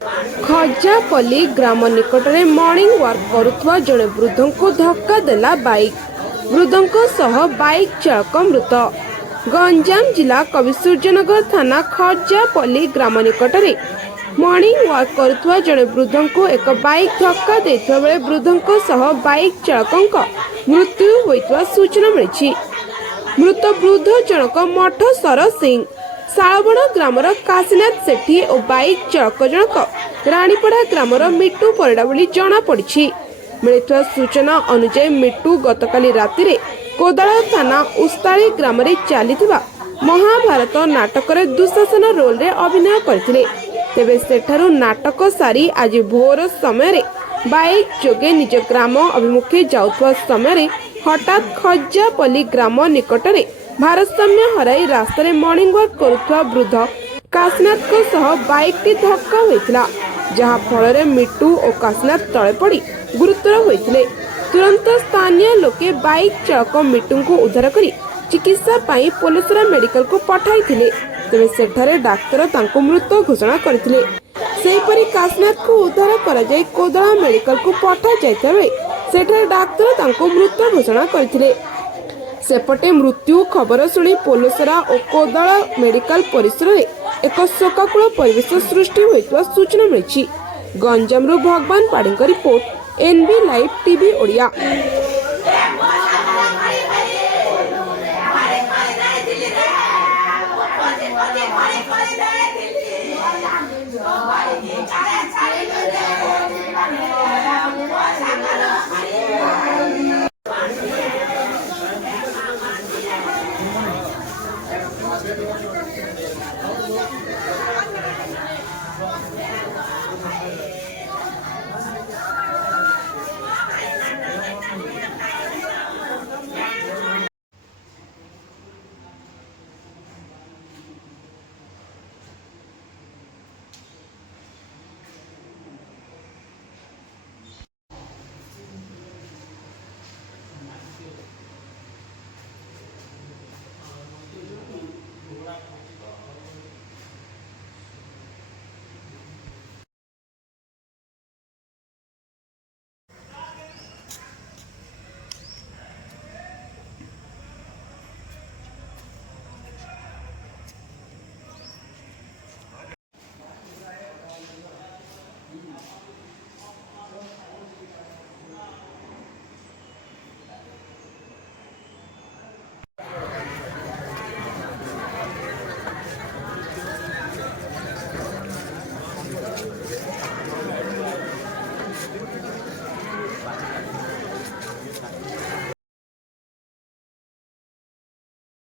खजापल्ली ग्राम निकट में morning walk करुवा जड़े वृद्ध को धक्का देला बाइक। वृद्ध सह बाइक चालक मृत। गंजाम जिला कविसूर्यनगर थाना खजापल्ली ग्राम निकट में मॉर्निंग वॉक करुवा जड़े वृद्ध को एक बाइक धक्का देता बेले वृद्ध सह बाइक चालक मृत्यु होइतवा सूचना मिली। मृत वृद्ध जनक मठ सर सिंह शालबण ग्रामर काशीनाथ सेठी और बाइक चालक जनक रानीपड़ा ग्रामर मिट्टू परिडा बोली जना पड़ी। मिलिଥିବା सूचना अनुसार मिट्टू गतकाली राति कोदाल थाना उस्ताली ग्राम चलीथिबा महाभारत नाटक दुशासन रोल रे अभिनय करथिले। तेबे सेठारु नाटक सारी आज भोर समय बाइक जोगे निज ग्राम अभिमुखे जाउथवा समय हठात खजापल्ली ग्राम निकटरे भारसाम्य हराई रास्तार मॉर्निंग वॉक करुवा वृद्ध काशीनाथ को सह बाइक टी धक्का होइतिला, जहाँ फल मिट्टू और काशीनाथ तले पड़ी गुरुतर होइतिले। तुरंत स्थानीय लोके बाइक चालक मिट्टू को उद्धार करी चिकित्सा पाई पोलसरा मेडिकल को पठाई थिले। तेबे सेठारे डाक्तर तांको मृत घोषणा करथिले। सेहीपरि काशीनाथ को उद्धार करा जाय कोदला मेडिकल को पठा जायता बेले सेठारे डाक्तर तांको मृत घोषणा करथिले। सेपटे मृत्यु खबर शुणी पोलसरा और कोदला मेडिकल परिसर में एक शोकाकुल परिवेश सृष्टि होइतवा सूचना मिली। गंजामरू Bhagaban Padhi report, NB live TV Odia.